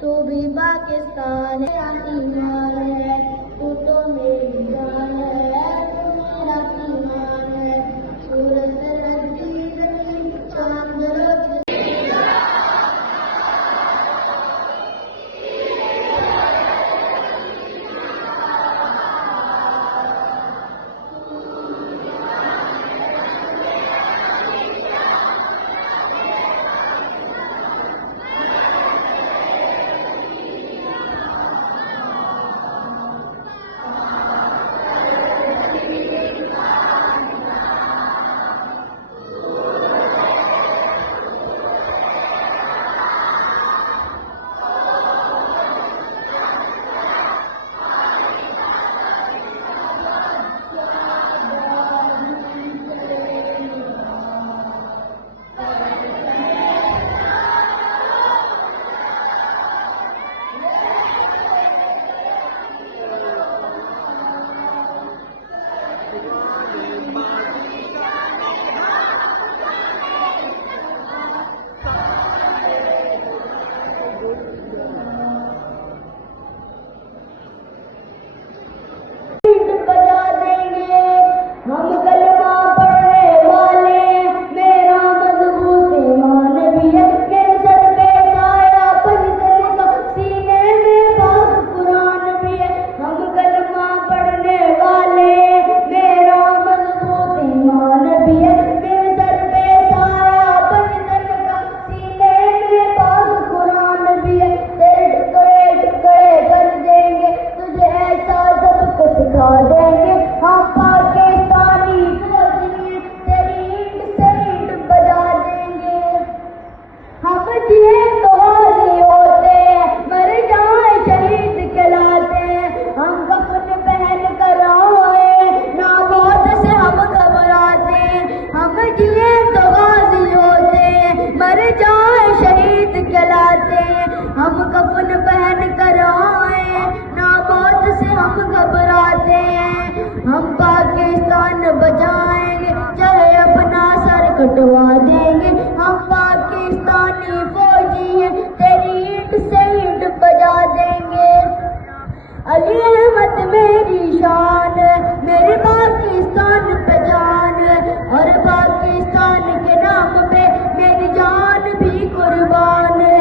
तू भी पाकिस्तान ईमान है, तू तो मेरी जान है, तू मेरा ईमान है। सूरज रंगी जमीन चांद रोज हम कफन पहन कर आए, ना मौत से हम घबराते हैं। हम पाकिस्तान बचाएंगे, चाहे अपना सर कटवा देंगे। हम पाकिस्तानी फौजी हैं, तेरी ईंट से ईंट बजा देंगे। अली अहमद मेरी शान है, मेरे पाकिस्तान पे जान है, और पाकिस्तान के नाम पे मेरी जान भी कुर्बान है।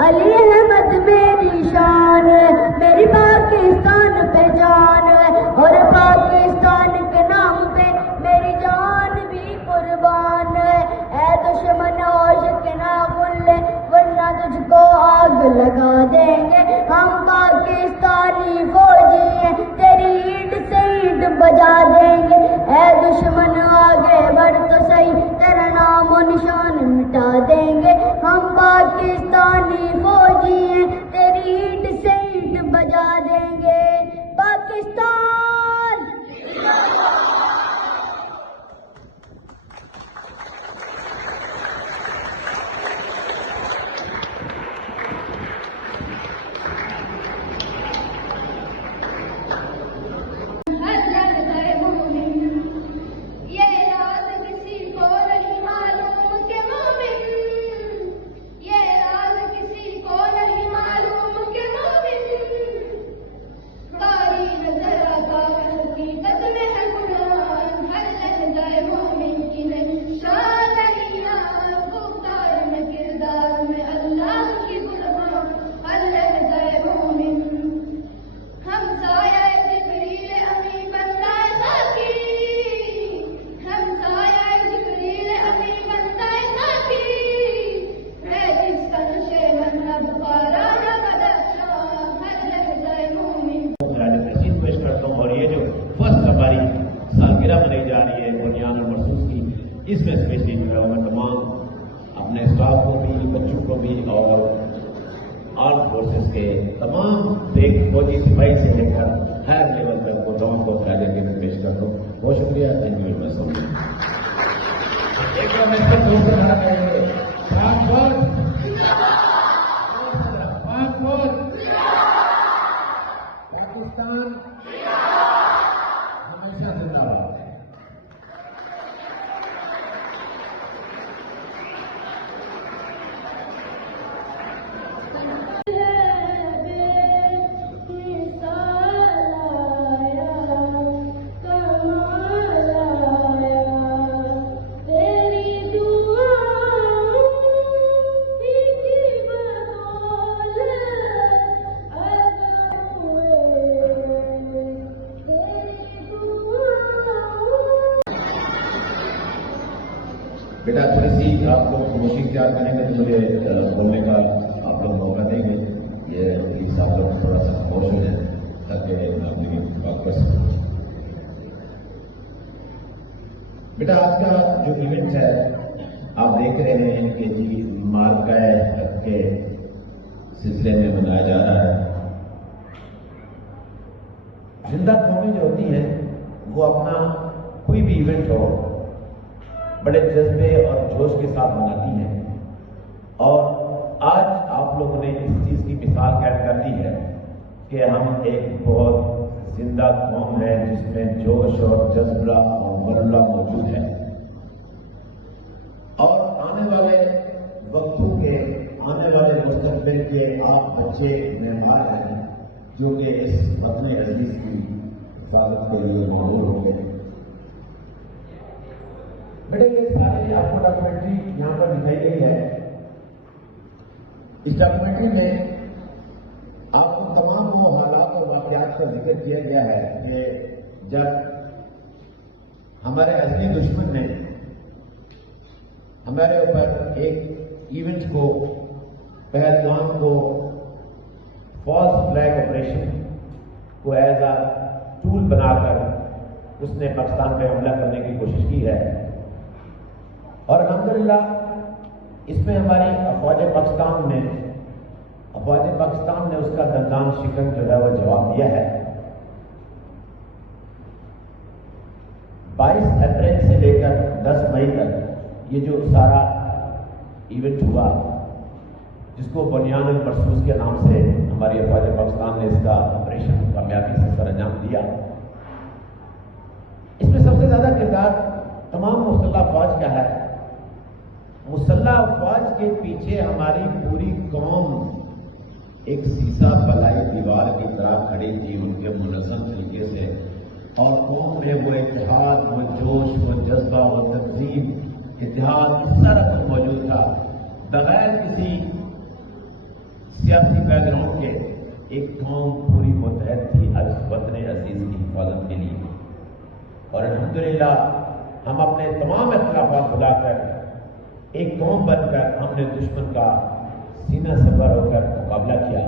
अली अहमद मेरी शान है, मेरी पाकिस्तान पे जान है, और पाकिस्तान के नाम पे मेरी जान भी कुर्बान है। ऐ दुश्मन होश के ना खुल ले, वरना तुझको आग लगा देंगे। हम पाकिस्तानी फौजी हैं, तेरी ईंट से ईंट बजा देंगे। ऐ दुश्मन आगे बढ़ तो सही, तेरा नाम और निशान मिटा देंगे। हम पाकिस्तानी फौजी हैं, तेरी ईंट से ईंट बजा देंगे। पाकिस्तान मनाई जा रही है बुनियाद और मरसूद की, इसमें स्पेशली जो है मैं तमाम अपने स्टाफ को भी, बच्चों को भी और आर्म फोर्सेस के तमाम फौजी सिपाही से लेकर हायर लेवल तक को तमाम को तालियां में पेश करता हूँ। बहुत शुक्रिया। Thank you very much. एक बार मैं सब दोस्तों पाकिस्तान हमेशा जिंदाबाद। बेटा थोड़ी सी आप लोग खामोशी इख्तियार करेंगे तो मुझे बोलने का आप लोग मौका देंगे। ये प्लीज आप लोग थोड़ा सा खामोश हो जाए ताकि मैं अपनी बात कर सकूँ। बेटा आज का जो इवेंट है आप देख रहे हैं कि जी मार्काए हक के सिलसिले में मनाया जा रहा है। जिंदा कौमें जो होती हैं वो अपना कोई भी इवेंट हो बड़े जज्बे और जोश के साथ मनाती हैं और आज आप लोगों ने इस चीज की मिसाल कैद कर दी है कि हम एक बहुत जिंदा कौम है जिसमें जोश और जज्बा और मरला मौजूद है और आने वाले वक्तों के आने वाले मुस्तकबिल के आप बच्चे मेहमान हैं जो कि इस वतन अजीज की हिफाजत के लिए मौजूद होंगे। बेटे ये सारे आपको डॉक्यूमेंट्री यहाँ पर दिखाई गई है। इस डॉक्यूमेंट्री में आपको तमाम वो हालात और वाकयात का जिक्र किया गया है कि जब हमारे असली दुश्मन ने हमारे ऊपर एक इवेंट को पहलगाम को फॉल्स फ्लैग ऑपरेशन को एज अ टूल बनाकर उसने पाकिस्तान पे हमला करने की कोशिश की है और अल्हम्दुलिल्लाह इसमें हमारी अफवाज पाकिस्तान ने उसका दंदान शिकन जो है वो जवाब दिया है। 22 अप्रैल से लेकर 10 मई तक ये जो सारा इवेंट हुआ जिसको बुनियानुल मरसूस के नाम से हमारी अफवाज पाकिस्तान ने इसका ऑपरेशन कामयाबी से सरअंजाम दिया। इसमें सबसे ज्यादा किरदार तमाम मुसल्लह अफवाज का है। मुसल्लह अफवाज के पीछे हमारी पूरी कौम एक सीसा बलाई दीवार की तरह खड़ी थी उनके मुनज़्ज़म तरीके से और कौम में वो इत्तेहाद वो जोश वो जज्बा वो तंजीम इत्तेहाद सारा कुछ मौजूद था। बगैर किसी सियासी बैकग्राउंड के एक कौम पूरी मुतहद थी वतन अजीज की हिफाजत के लिए और अल्हम्दुलिल्लाह हम अपने तमाम इख्तिलाफात भुलाकर एक कौम बनकर हमने दुश्मन का सीना सफर होकर मुकाबला किया।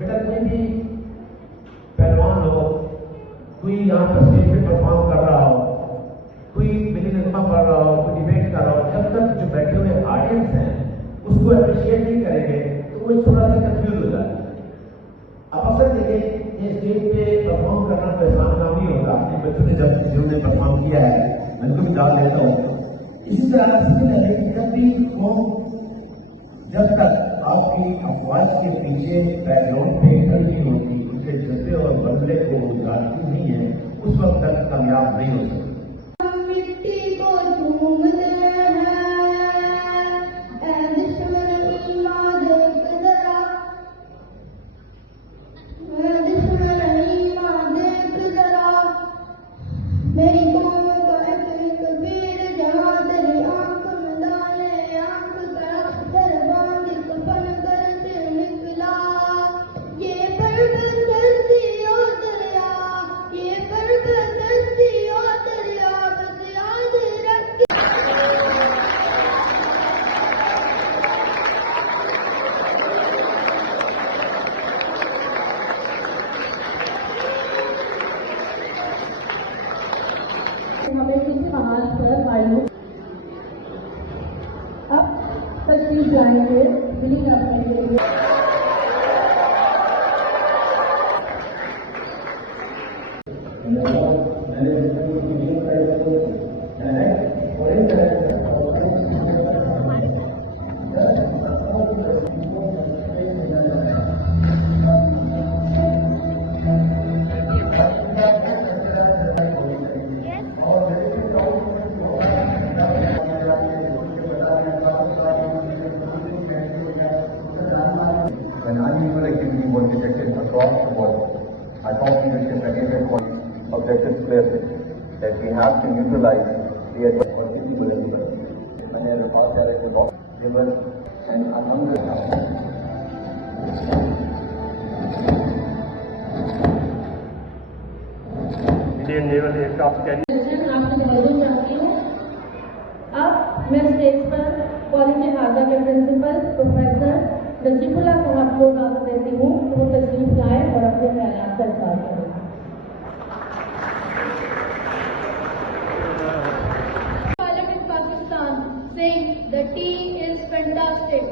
बेटा कोई भी पहलवान हो कोई यहाँ पर स्टेज पे परफॉर्म कर रहा हो कोई मिली नगमा पढ़ रहा हो कोई डिबेट कर रहा हो जब तक जो बैठे हुए ऑडियंस हैं उसको अप्रिशिएट नहीं करेंगे तो वो थोड़ा सा कंफ्यूज हो जाता है। अब अक्सर देखें ये स्टेज पे परफॉर्म करना तो आसान काम नहीं होता। अपने बच्चों ने जब जिन्होंने परफॉर्म किया है मैं उनको भी डाल देता हूँ। इसी तरह जब भी कौम जब तक आपकी अफवाज के पीछे बैकग्राउंड पे खड़ी नहीं होती उनके जज्बे और बदले को उजाड़ती नहीं है उस वक्त तक कामयाब नहीं हो सकती। मिट्टी को चूमते हमें किसी महान सर मालूम अब तस्वीर जाएंगे बिलिंग करने के लिए। When unusual activity was detected across the border, I found leadership again point objectives clearly that we have to neutralize the adversity when a report director was given an unlimited Indian Naval Aircraft Carrier. आपसे बहुत चाहती हूँ अब मैं stage पर college हाजा के principal professor Najibullah साहब को इजाजत देती हूँ कि वो तशरीफ लाएं और अपने ख्यालात का इज़हार करें। Parliament Pakistan saying the tea is fantastic.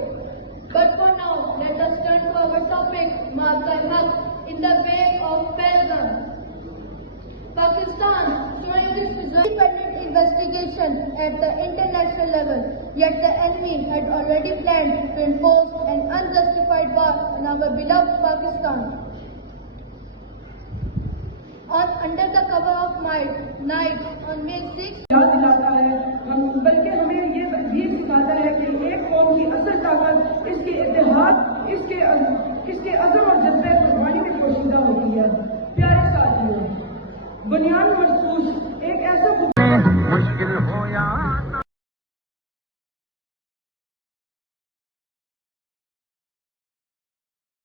But for now, let us turn to our topic, Marka-e-Haq, in the wake of Pahalgam. Pakistan showing its independent investigation at the international level, yet the enemy had already planned to impose an unjustified war on our beloved Pakistan. Under the cover of night on May 6th, याद दिलाता है, बल्कि हमें ये भी सिखाता है कि एक कौम की असल ताकत इसके इतिहाद, इसके अज़म और जज्बे कुर्बानी में पोशीदा होती है। प्यारे साथियों, बुनियाद मखसूस